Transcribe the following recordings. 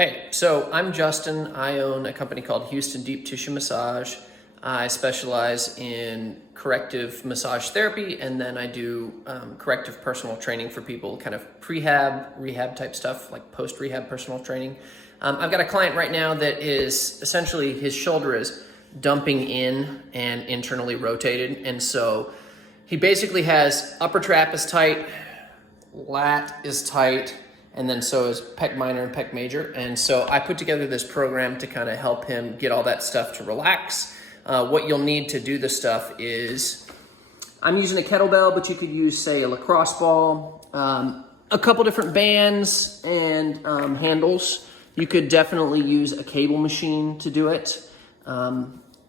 Hey, so I'm Justin. I own a company called Houston Deep Tissue Massage. I specialize in corrective massage therapy, and then I do corrective personal training for people, kind of prehab, rehab type stuff, like post-rehab personal training. I've got a client right now that is essentially, his shoulder is dumping in and internally rotated, and so he basically has upper trap is tight, lat is tight, and then so is pec minor and pec major. And so I put together this program to kind of help him get all that stuff to relax. What you'll need to do this stuff is, I'm using a kettlebell, but you could use, say, a lacrosse ball, a couple different bands and handles. You could definitely use a cable machine to do it.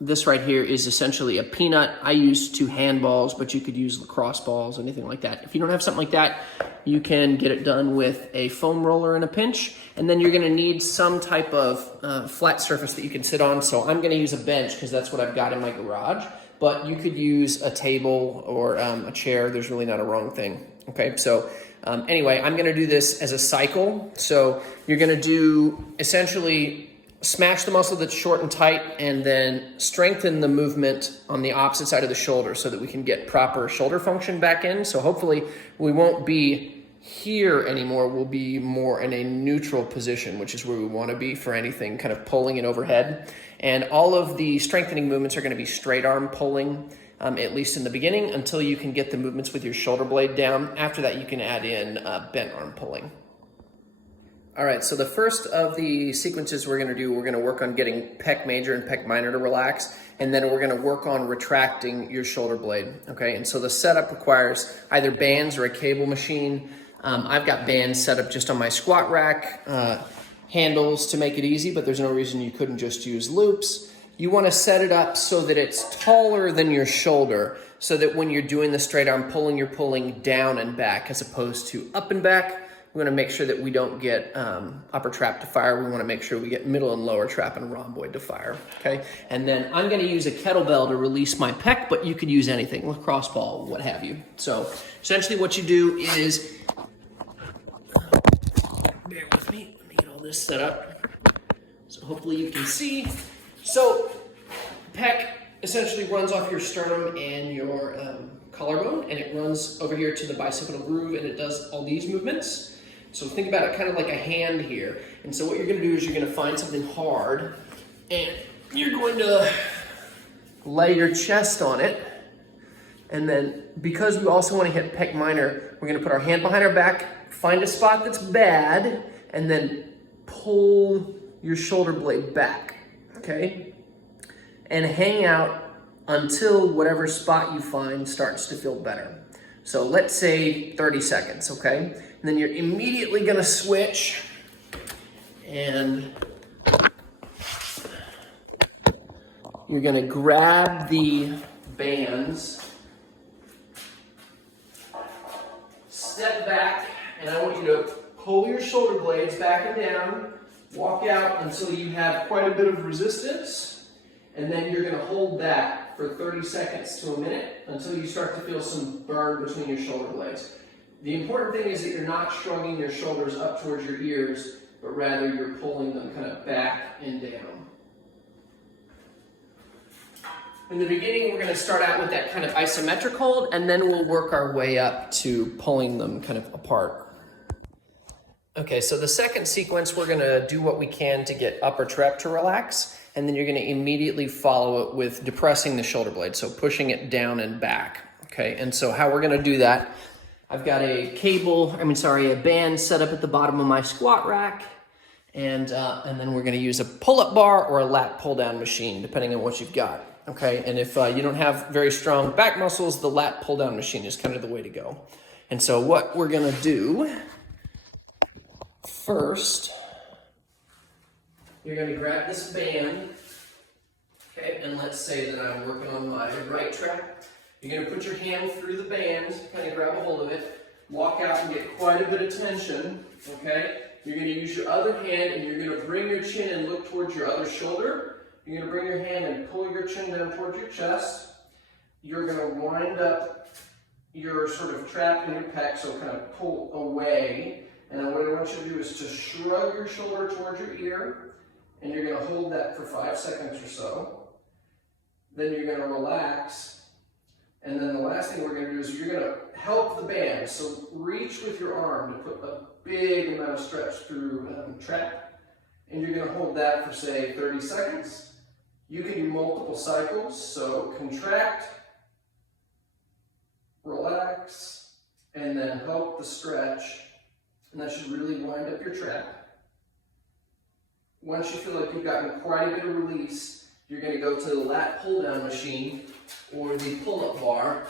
This right here is essentially a peanut. I use 2 handballs, but you could use lacrosse balls, anything like that. If you don't have something like that, you can get it done with a foam roller and a pinch, and then you're gonna need some type of flat surface that you can sit on. So I'm gonna use a bench because that's what I've got in my garage, but you could use a table or a chair. There's really not a wrong thing, okay? So anyway, I'm gonna do this as a cycle. So you're gonna do essentially smash the muscle that's short and tight, and then strengthen the movement on the opposite side of the shoulder so that we can get proper shoulder function back in. So hopefully we won't be here anymore. We'll be more in a neutral position, which is where we want to be for anything kind of pulling it overhead. And all of the strengthening movements are going to be straight arm pulling, at least in the beginning, until you can get the movements with your shoulder blade down. After that, you can add in bent arm pulling. All right, so the first of the sequences we're gonna work on getting pec major and pec minor to relax, and then we're gonna work on retracting your shoulder blade, okay? And so the setup requires either bands or a cable machine. I've got bands set up just on my squat rack, handles to make it easy, but there's no reason you couldn't just use loops. You wanna set it up so that it's taller than your shoulder, so that when you're doing the straight arm pulling, you're pulling down and back as opposed to up and back. We want to make sure that we don't get upper trap to fire. We want to make sure we get middle and lower trap and rhomboid to fire, okay? And then I'm going to use a kettlebell to release my pec, but you could use anything, lacrosse ball, what have you. So essentially what you do is, bear with me, let me get all this set up. So hopefully you can see. So pec essentially runs off your sternum and your collarbone, and it runs over here to the bicipital groove, and it does all these movements. So think about it kind of like a hand here. And so what you're gonna do is you're gonna find something hard, and you're going to lay your chest on it. And then because we also wanna hit pec minor, we're gonna put our hand behind our back, find a spot that's bad, and then pull your shoulder blade back, okay? And hang out until whatever spot you find starts to feel better. So let's say 30 seconds, okay? And then you're immediately gonna switch, and you're gonna grab the bands, step back, and I want you to pull your shoulder blades back and down, walk out until you have quite a bit of resistance, and then you're gonna hold that for 30 seconds to a minute until you start to feel some burn between your shoulder blades. The important thing is that you're not shrugging your shoulders up towards your ears, but rather you're pulling them kind of back and down. In the beginning, we're gonna start out with that kind of isometric hold, and then we'll work our way up to pulling them kind of apart. Okay, so the second sequence, we're gonna do what we can to get upper trap to relax, and then you're gonna immediately follow it with depressing the shoulder blade, so pushing it down and back, okay? And so how we're gonna do that, I've got a band set up at the bottom of my squat rack, and then we're gonna use a pull-up bar or a lat pull-down machine, depending on what you've got, okay? And if you don't have very strong back muscles, the lat pull-down machine is kind of the way to go. And so what we're gonna do first, you're gonna grab this band, okay, and let's say that I'm working on my right trap. You're gonna put your hand through the band, kind of grab a hold of it, walk out and get quite a bit of tension, okay? You're gonna use your other hand, and you're gonna bring your chin and look towards your other shoulder. You're gonna bring your hand and pull your chin down towards your chest. You're gonna wind up your sort of trap in your pec, so kind of pull away. And then what I want you to do is to shrug your shoulder towards your ear, and you're gonna hold that for 5 seconds or so. Then you're gonna relax. And then the last thing we're gonna do is you're gonna help the band. So reach with your arm to put a big amount of stretch through trap. And you're gonna hold that for say 30 seconds. You can do multiple cycles. So contract, relax, and then help the stretch. And that should really wind up your trap. Once you feel like you've gotten quite a bit of release, you're going to go to the lat pull down machine or the pull-up bar.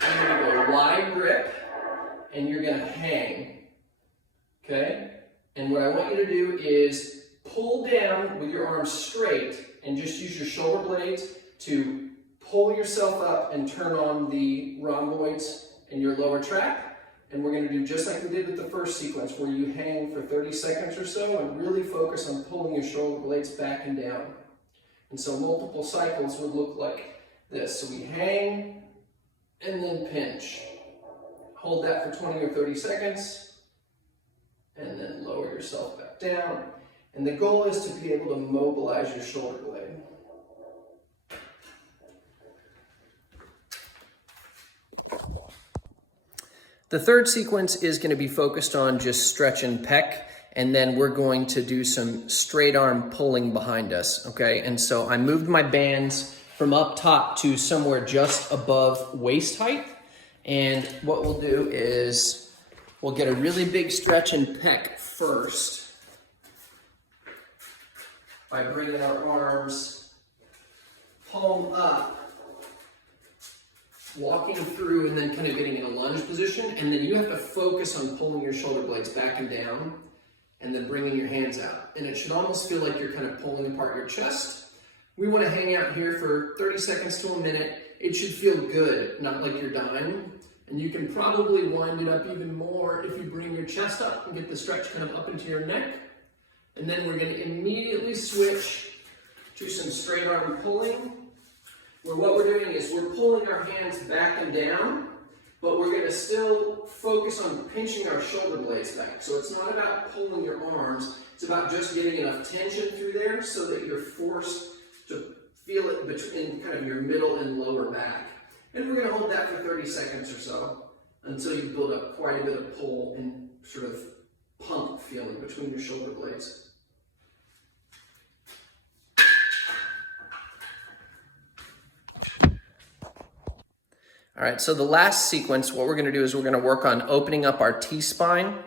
You're going to go wide grip and you're going to hang. Okay? And what I want you to do is pull down with your arms straight and just use your shoulder blades to pull yourself up and turn on the rhomboids in your lower trap. And we're going to do just like we did with the first sequence, where you hang for 30 seconds or so and really focus on pulling your shoulder blades back and down. And so multiple cycles would look like this. So we hang and then pinch. Hold that for 20 or 30 seconds and then lower yourself back down. And the goal is to be able to mobilize your shoulder blade. The third sequence is going to be focused on just stretch and pec, and then we're going to do some straight arm pulling behind us, okay? And so I moved my bands from up top to somewhere just above waist height, and what we'll do is we'll get a really big stretch and pec first by bringing our arms palm up, walking through and then kind of getting in a lunge position, and then you have to focus on pulling your shoulder blades back and down and then bringing your hands out. And it should almost feel like you're kind of pulling apart your chest. We want to hang out here for 30 seconds to a minute. It should feel good, not like you're dying. And you can probably wind it up even more if you bring your chest up and get the stretch kind of up into your neck. And then we're going to immediately switch to some straight arm pulling, where what we're doing is we're pulling our hands back and down, but we're going to still focus on pinching our shoulder blades back. So it's not about pulling your arms, it's about just getting enough tension through there so that you're forced to feel it between kind of your middle and lower back. And we're going to hold that for 30 seconds or so until you build up quite a bit of pull and sort of pump feeling between your shoulder blades. All right, so the last sequence, what we're gonna do is we're gonna work on opening up our T-spine.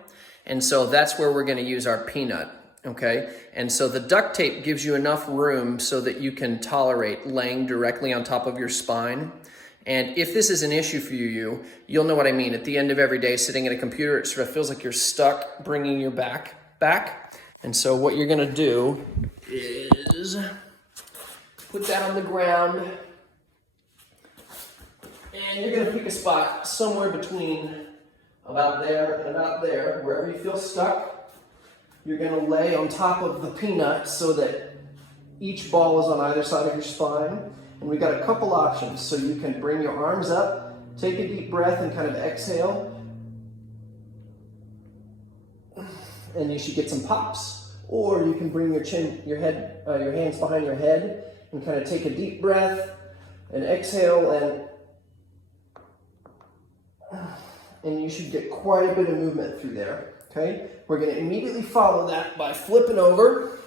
And so that's where we're gonna use our peanut, okay? And so the duct tape gives you enough room so that you can tolerate laying directly on top of your spine. And if this is an issue for you, you'll know what I mean. At the end of every day, sitting at a computer, it sort of feels like you're stuck bringing your back. And so what you're gonna do is put that on the ground, and you're gonna pick a spot somewhere between about there and about there, wherever you feel stuck. You're gonna lay on top of the peanut so that each ball is on either side of your spine. And we've got a couple options. So you can bring your arms up, take a deep breath and kind of exhale. And you should get some pops. Or you can bring your chin, your hands behind your head and kind of take a deep breath and exhale, and you should get quite a bit of movement through there, okay? We're gonna immediately follow that by flipping over,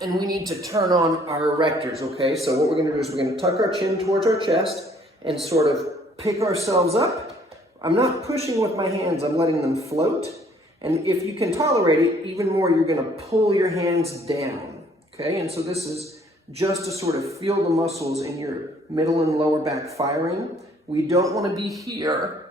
and we need to turn on our erectors, okay? So what we're gonna do is we're gonna tuck our chin towards our chest and sort of pick ourselves up. I'm not pushing with my hands, I'm letting them float. And if you can tolerate it even more, you're gonna pull your hands down, okay? And so this is just to sort of feel the muscles in your middle and lower back firing. We don't want to be here.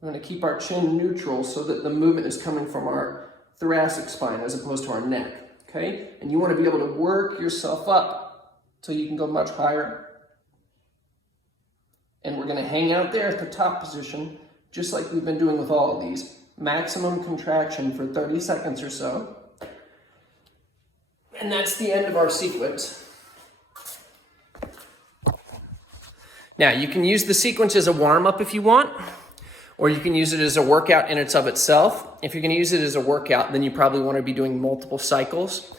We're going to keep our chin neutral so that the movement is coming from our thoracic spine as opposed to our neck, okay? And you want to be able to work yourself up so you can go much higher. And we're going to hang out there at the top position, just like we've been doing with all of these. Maximum contraction for 30 seconds or so. And that's the end of our sequence. Now, you can use the sequence as a warm-up if you want, or you can use it as a workout in and of itself. if you're going to use it as a workout, then you probably want to be doing multiple cycles.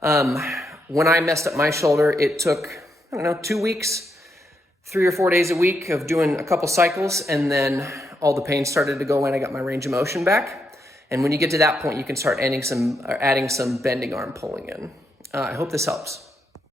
When I messed up my shoulder, it took, 2 weeks, 3 or 4 days a week of doing a couple cycles, and then all the pain started to go away and I got my range of motion back. And when you get to that point, you can start adding some bending arm pulling in. I hope this helps.